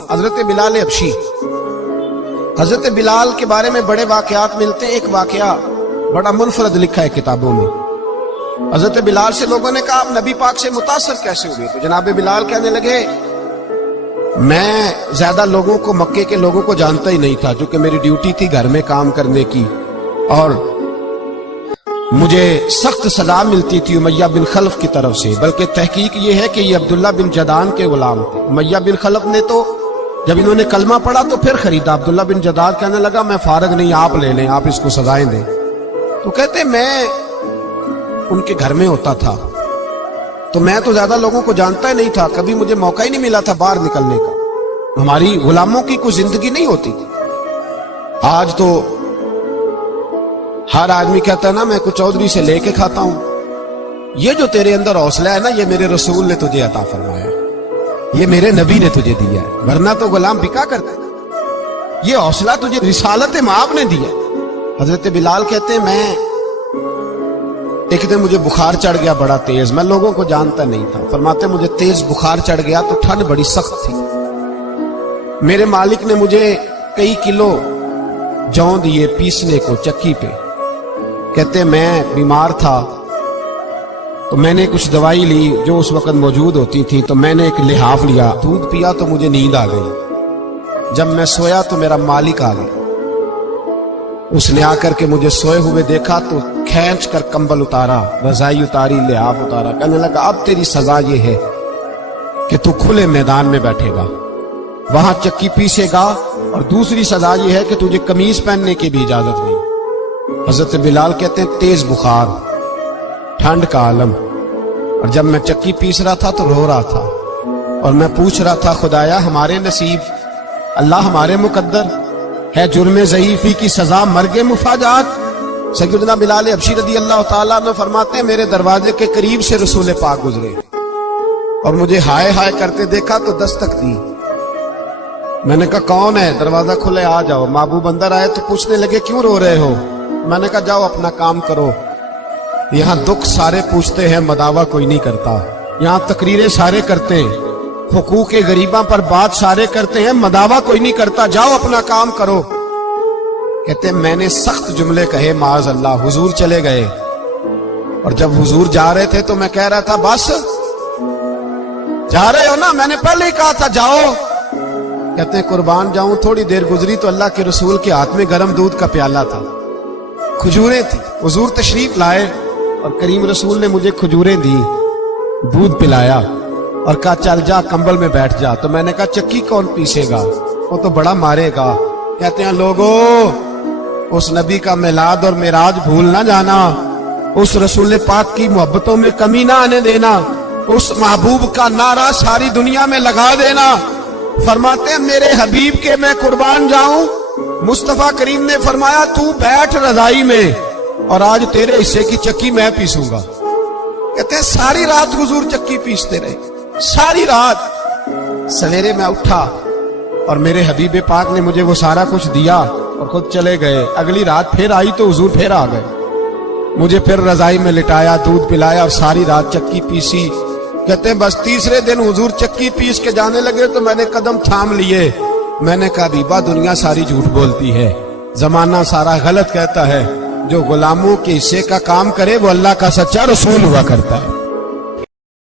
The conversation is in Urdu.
حضرت بلال حبشی، حضرت بلال کے بارے میں بڑے واقعات ملتے ہیں۔ ایک واقعہ بڑا منفرد لکھا ہے کتابوں میں۔ حضرت بلال سے لوگوں نے کہا آپ نبی پاک سے متاثر کیسے ہوئے؟ تو جناب بلال کہنے لگے میں زیادہ لوگوں کو، مکے کے لوگوں کو جانتا ہی نہیں تھا، چونکہ میری ڈیوٹی تھی گھر میں کام کرنے کی، اور مجھے سخت سزا ملتی تھی امیہ بن خلف کی طرف سے۔ بلکہ تحقیق یہ ہے کہ یہ عبداللہ بن جدعان کے غلام تھے۔ امیہ بن خلف نے تو جب انہوں نے کلمہ پڑھا تو پھر خریدا۔ عبداللہ بن جدعان کہنے لگا میں فارغ نہیں، آپ لے لیں، آپ اس کو سزائیں دیں۔ تو کہتے میں ان کے گھر میں ہوتا تھا، تو میں تو زیادہ لوگوں کو جانتا ہی نہیں تھا، کبھی مجھے موقع ہی نہیں ملا تھا باہر نکلنے کا۔ ہماری غلاموں کی کوئی زندگی نہیں ہوتی تھی۔ آج تو ہر آدمی کہتا ہے نا میں کچھ چودھری سے لے کے کھاتا ہوں۔ یہ جو تیرے اندر حوصلہ ہے نا، یہ میرے رسول نے تجھے عطا فرمایا، یہ میرے نبی نے تجھے دیا ہے، ورنہ تو غلام بکا کرتا ہے۔ یہ حوصلہ تجھے رسالت مآب نے دیا۔ حضرت بلال کہتے ہیں میں ایک دن مجھے بخار چڑھ گیا بڑا تیز، میں لوگوں کو جانتا نہیں تھا۔ فرماتے مجھے تیز بخار چڑھ گیا تو ٹھنڈ بڑی سخت تھی۔ میرے مالک نے مجھے کئی کلو جوں دیے پیسنے کو چکی پہ۔ کہتے میں بیمار تھا تو میں نے کچھ دوائی لی جو اس وقت موجود ہوتی تھی، تو میں نے ایک لحاف لیا، دودھ پیا تو مجھے نیند آ گئی۔ جب میں سویا تو میرا مالک آ گیا، اس نے آ کر کے مجھے سوئے ہوئے دیکھا تو کھینچ کر کمبل اتارا، رضائی اتاری، لحاف اتارا۔ کہنے لگا اب تیری سزا یہ ہے کہ تو کھلے میدان میں بیٹھے گا، وہاں چکی پیسے گا، اور دوسری سزا یہ ہے کہ تجھے قمیض پہننے کی بھی اجازت نہیں۔ حضرت بلال کہتے ہیں تیز بخار، ٹھنڈ کا عالم، اور جب میں چکی پیس رہا تھا تو رو رہا تھا، اور میں پوچھ رہا تھا خدایا ہمارے نصیب، اللہ ہمارے مقدر ہے جرم ضعیفی کی سزا مرگ مفاجات۔ سیدنا بلال حبشی رضی اللہ تعالیٰ عنہ فرماتے ہیں میرے دروازے کے قریب سے رسول پاک گزرے اور مجھے ہائے ہائے کرتے دیکھا تو دستک دی۔ میں نے کہا کون ہے؟ دروازہ کھلے، آ جاؤ۔ محبوب اندر آئے تو پوچھنے لگے کیوں رو رہے ہو؟ میں نے کہا جاؤ اپنا کام کرو، یہاں دکھ سارے پوچھتے ہیں مداوع کوئی نہیں کرتا، یہاں تقریریں سارے کرتے ہیں، حقوق غریباں پر بات سارے کرتے ہیں، مداوع کوئی نہیں کرتا، جاؤ اپنا کام کرو۔ کہتے ہیں میں نے سخت جملے کہے معاذ اللہ، حضور چلے گئے، اور جب حضور جا رہے تھے تو میں کہہ رہا تھا بس جا رہے ہو نا، میں نے پہلے ہی کہا تھا جاؤ۔ کہتے ہیں قربان جاؤں، تھوڑی دیر گزری تو اللہ کے رسول کے ہاتھ میں گرم دودھ کا پیالہ تھا، کھجوریں تھی، حضور تشریف لائے اور کریم رسول نے مجھے کھجوریں دی، دودھ پلایا اور کہا چل جا کمبل میں بیٹھ جا۔ تو میں نے کہا چکی کون پیسے گا؟ وہ تو بڑا مارے گا۔ کہتے ہیں لوگو اس نبی کا میلاد اور معراج بھول نہ جانا، اس رسول پاک کی محبتوں میں کمی نہ آنے دینا، اس محبوب کا نعرہ ساری دنیا میں لگا دینا۔ فرماتے ہیں میرے حبیب کے میں قربان جاؤں، مصطفیٰ کریم نے فرمایا تو بیٹھ رضائی میں اور آج تیرے حصے کی چکی میں پیسوں گا۔ کہتے ہیں ساری رات حضور چکی پیستے رہے، ساری رات۔ سویرے میں اٹھا اور میرے حبیب پاک نے مجھے وہ سارا کچھ دیا اور خود چلے گئے۔ اگلی رات پھر آئی تو حضور پھر آ گئے، مجھے پھر رضائی میں لٹایا، دودھ پلایا اور ساری رات چکی پیسی۔ کہتے ہیں بس تیسرے دن حضور چکی پیس کے جانے لگے تو میں نے قدم تھام لیے، میں نے کہا حبیبہ دنیا ساری جھوٹ بولتی ہے، زمانہ سارا غلط کہتا ہے، جو غلاموں کے حصے کا کام کرے وہ اللہ کا سچا رسول ہوا کرتا ہے۔